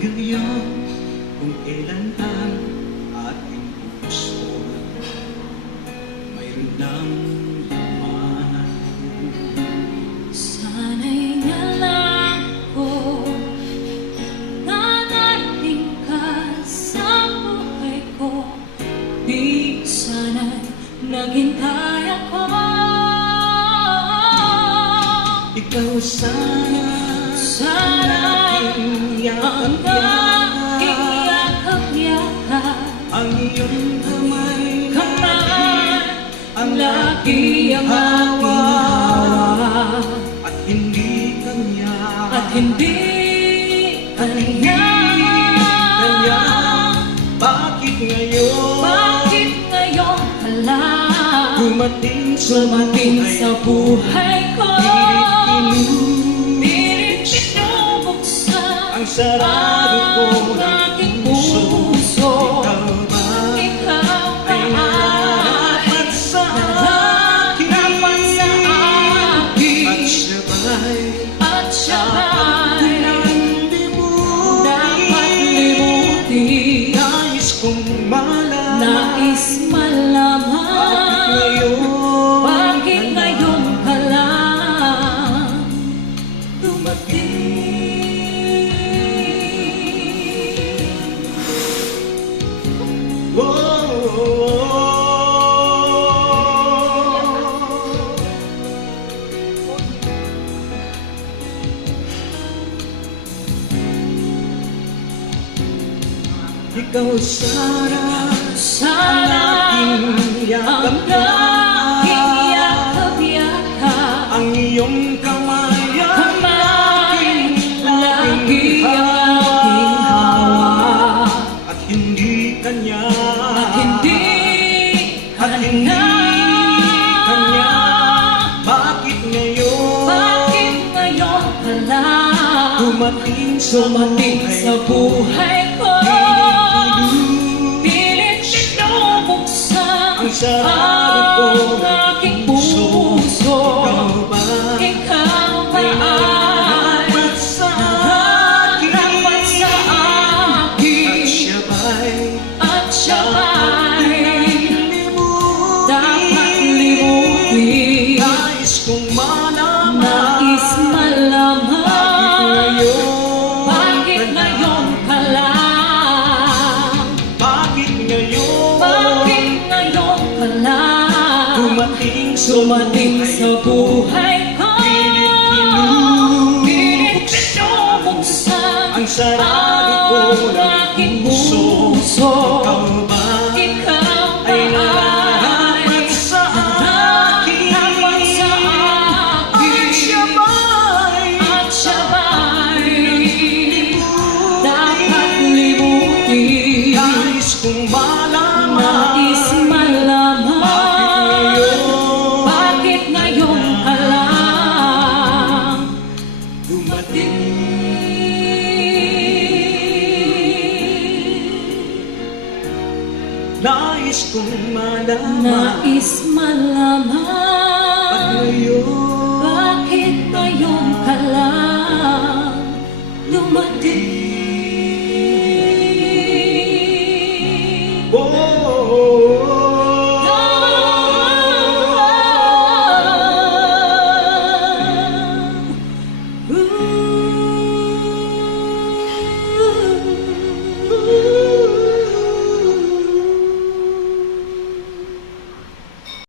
Ngayon, kung kailan ang ating puso mayroon ng laman. Sana'y nalang ko nanaling ka sa buhay ko. Di sana'y naghintay ako. Ikaw sana ang yakap-yakap, ang iyong kamay ang lagi ang aking hawak, at hindi kanya bakit ngayon ka lang dumating sa buhay ko? Ang sarado ko ng aking puso, ikaw ay narapat sa akin, at siya'y dapat limutin. Nais kong malaman bakit ngayon ka lang dumating. Ikaw sana ang aking yakap-yakap, ang iyong kamay lagi ang aking hawak, at hindi kanya bakit ngayon ka lang dumating sa buhay ko? Pilit binubuksan ang sarado ko ang aking puso. Ikaw ba ay narapat sa akin, at siya ba'y dapat limutin? Nais kong malaman bakit ngayon ka lang dumating sa buhay ko? Pilit binubuksan ang sarado ko ng aking puso. puso. Ikaw ba Ikaw ay ba narapat sa akin, at siya ba'y dapat limutin? nais kong malaman bakit ngayon ka lang dumating. Nais kong malaman Bakit ngayon ka lang dumating.